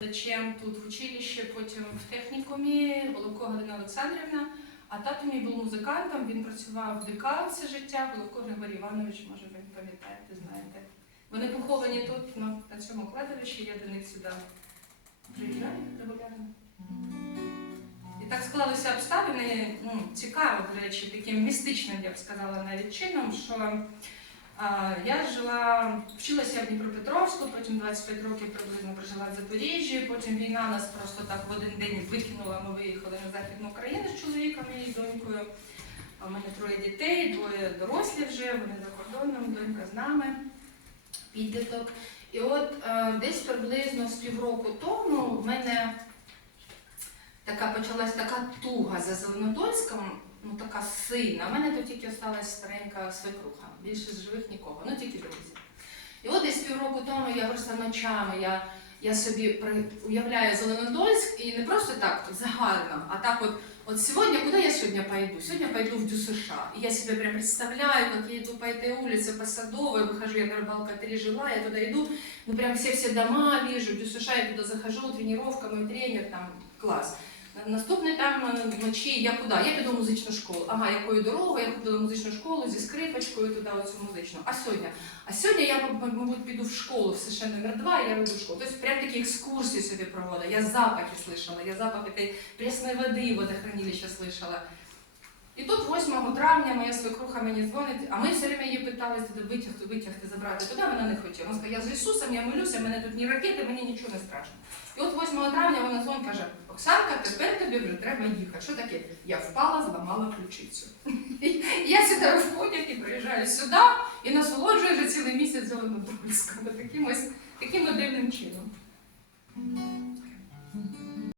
викладачем тут в училищі, потім в технікумі, Головко Галина Олександрівна. А тато мій був музикантом, він працював в ДК все життя, Головко Григорій Іванович, може ви пам'ятаєте, знаєте. Вони поховані тут, ну, на цьому кладовищі, я до них сюди приїжджаю регулярно. І так склалися обставини, ну, цікаво, до речі, таким містичним, я б сказала, навіть чином, що я жила, вчилася в Дніпропетровську, потім 25 років приблизно прожила в Запоріжжі, потім війна нас просто так в один день викинула, ми виїхали на Західну Україну з чоловіком і донькою. У мене троє дітей, двоє дорослі вже, вони за кордоном, донька з нами, підліток. І от е, десь приблизно з півроку тому в мене така почалась така туга за Зеленодольськом, ну така сильна. У мене тут тільки осталась старенька свекруха, більше з живих нікого, ну тільки друзі. І от десь півроку тому я просто ночами я, я собі при- уявляю Зеленодольськ і не просто так загарно, а так от, от сегодня, куда я сегодня пойду? Сегодня пойду в ДЮСШ. И я себе прям представляю, как я иду по этой улице, по Садовой, выхожу, я на рыбалка 3 жила, я туда иду, ну прям все-все дома вижу, ДЮСШ, я туда захожу, тренировка, мой тренер, там, класс. На- Наступний там е, вночі я куди? Я піду в музичну школу. Ага, якою дорогою? Я купила музичну школу зі скрипочкою туди, оцю музичну. А сьогодні? А сьогодні я, мабуть, мабуть, піду в школу в США номер 2, і я веду в школу. Тобто прям такі екскурсії собі проводила. Я запахи слышала, я запах этой пресної води в водохранилища слышала. І тут 8 травня моя свекруха мені дзвонить, а ми все время її питали туди витягти, витягти, забрати туди, вона не хотіла. Вона сказала, я з Ісусом, я молюся, мене тут ні ракети, мені нічого не страшно. І от 8 травня вона дзвонить, каже, Оксанка, тепер тобі вже треба їхати. Що таке? Я впала, зламала ключицю. Я сідаю в потяг і приїжджаю сюди і насолоджую вже цілий місяць зеленодольського такими ось